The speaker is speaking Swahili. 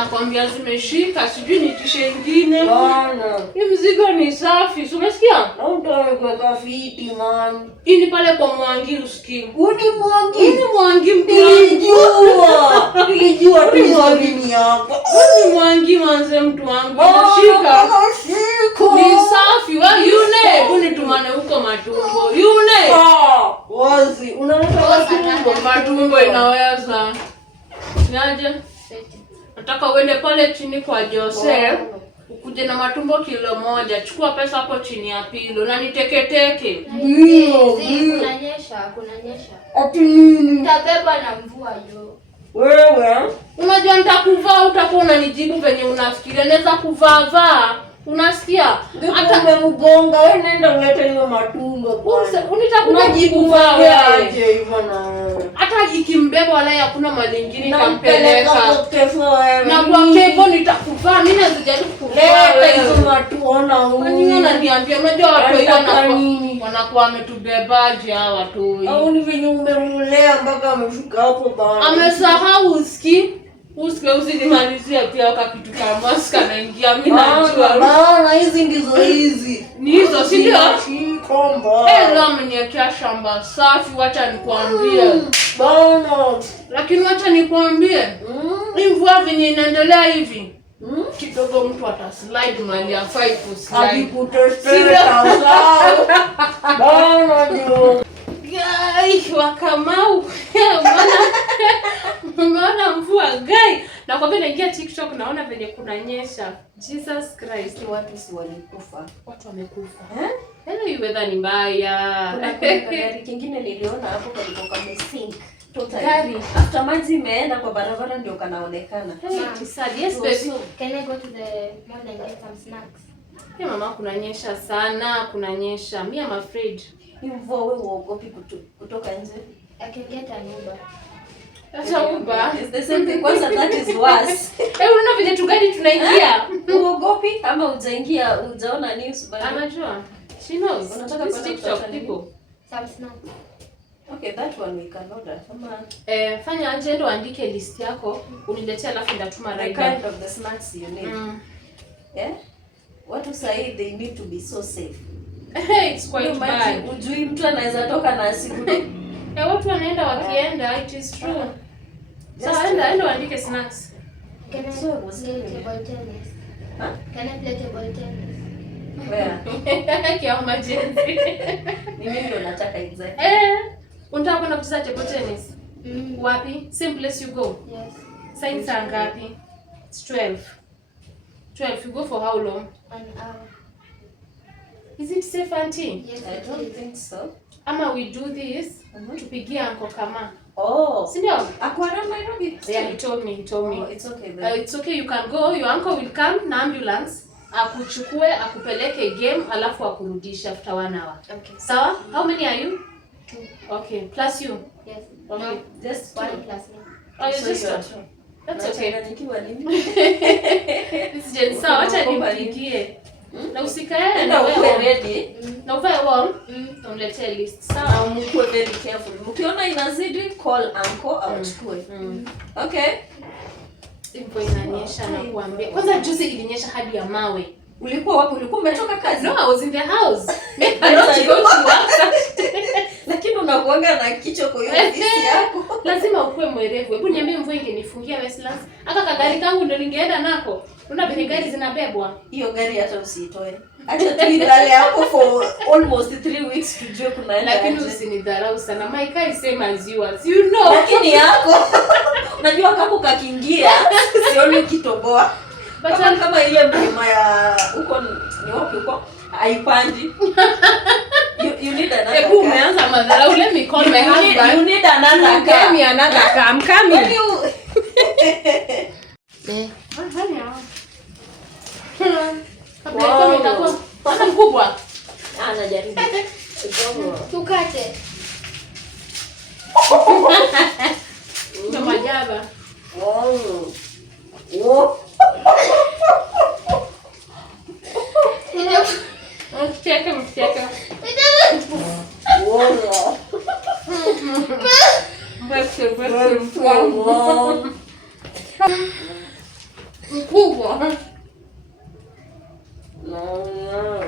nakwambia zimeshika, sijui nitishe ingine. Bana. Hii mzigo ni safi, si umesikia? Au ndo amekuweka fiti man. Hii ni pale kwa Mwangi usikii. Uni Mwangi. Uni Mwangi mtu. Nilijua tu Mwangi ni hapa. Uni Mwangi manze mtu wangu. Nashika. Ni safi, wewe yune. Uni tumane huko Matumbo. Yune. Wazi. Unaleta Matumbo inaweza. Niaje? Nataka uende pale chini kwa Jose. Ukuje na matumbo kilo 1. Chukua pesa hapo chini ya pilo na niteketeke. Kunanyesha. Ati nini? Tabeba na mvua jo. Wewe? Unajua nitakuvaa utakuwa unanijibu venye unafikiria. Naweza kuvaa. Unasikia? Hata umemgonga wewe, nenda ulete hiyo matumbo kwanza. Unitakujibu wewe aje hivyo na hata ikimbeba wala hakuna mali nyingine ikampeleka. Na kwa hivyo nitakuvaa, mimi nazijaribu kuvaa wewe hizo matuona huko. Nini unaniambia? Unajua watu hiyo wanakuwa wametubebaje hawa watu? Au ni venye umemlea mpaka amefika hapo bana. Amesahau usinimalizie pia kakitu kama maska naingia mimi najua. Bana hizi ndizo hizi. Ni hizo si ndio? Komba. Leo ameniwekea shamba safi, wacha nikwambie. Bana. Lakini wacha nikwambie. Hii mvua venye inaendelea hivi. Kidogo mtu ataslide mali ya 5 slide. Akikutestea sawa. Bana ndio. Gai wakamau. Mbona mvua gai? Na kwa vile naingia TikTok naona venye kunanyesha. Jesus Christ, watu si walikufa. Watu wamekufa. Hello, hii weather ni mbaya. Gari kingine niliona hapo kalikuwa kamesink. Totally. After maji imeenda kwa barabara ndio kanaonekana. It's sad. Yes, baby. Can I go to the mall and get some snacks? Hey mama, kunanyesha sana, kunanyesha. Me I'm afraid. Hivyo wewe uogopi kutoka nje? I can get an Uber. Sasa Uber is the same thing. Kwanza that is worse. Unaona vile tugari tunaingia. Uogopi ama hujaingia hujaona news bado? Anajua. She knows. Unataka kwenda TikTok people. Some snacks. Okay, that one we can order. Fanya aje ndo andike list yako, uniletee alafu ndatuma the rider. kind of the snacks you need. Yeah? Watu say they need to be so safe. It's quite bad. Ujui mtu anaweza toka na siku. Watu wanaenda wakienda, it is true. So enda uandike snacks. Can I play table tennis? Huh? Can I play table tennis? Where? Kia emergency. Mimi ndio nataka exactly. Unataka kwenda kucheza table tennis? Wapi? Same place you go? Yes. Sign saa ngapi? It's 12. 12, you go for how long? An hour. Is it safe, auntie? Yes, I don't think so. Ama we do this, tupigie Uncle Kama. Oh. Sindio? Akwara Nairobi. Yeah, he told me. Oh, it's okay then. It's okay, you can go. Your uncle will come na ambulance. Akuchukue, akupeleke game, alafu akurudisha after 1 hour. Okay. Sawa? How many are you? 2. Okay. Plus you? Yes. Okay. No, Just 1 2. plus me. Oh, your So sister? you're 2. That's okay. Nachanganyikiwa nini? This is Jen. Sawa, acha nimpigie. Na usikae Na uwe ready. Na uvae warm. Tumletee list. Sawa. Na mkuwe very careful. Mkiona inazidi, call uncle auchukue. Okay. Impo inanyesha na kuambia. Kwanza juzi ilinyesha hadi ya mawe. Ulikuwa wapi? Ulikuwa umetoka kazi? No, I was in the house. I don't go to work. Lakini unakuanga na kichwa kwa hiyo ofisi yako. Lazima ukue mwerevu. Hebu niambie mvua ingenifungia Westlands. Hata kagari kangu ndo ningeenda nako. Unaona vile gari zinabebwa. Hiyo gari hata usitoe. Acha tu ilale hapo for almost 3 weeks tujue kunaenda. Lakini usinidharau sana. My car is same as yours. You know. Lakini yako. Unajua kama ukakiingia sioni ukitoboa. But kama ile mlima ya huko ni wapi huko? Haipandi. You need another car. Umeanza madharau. Let me call my husband. You need another car. Give me another car. I'm coming. Wow. Itakuwa mkubwa. Anajaribu. Tukate. Ndio majaba. Wow. Wow. Mcheka. Wow. Wow. Mkubwa. No.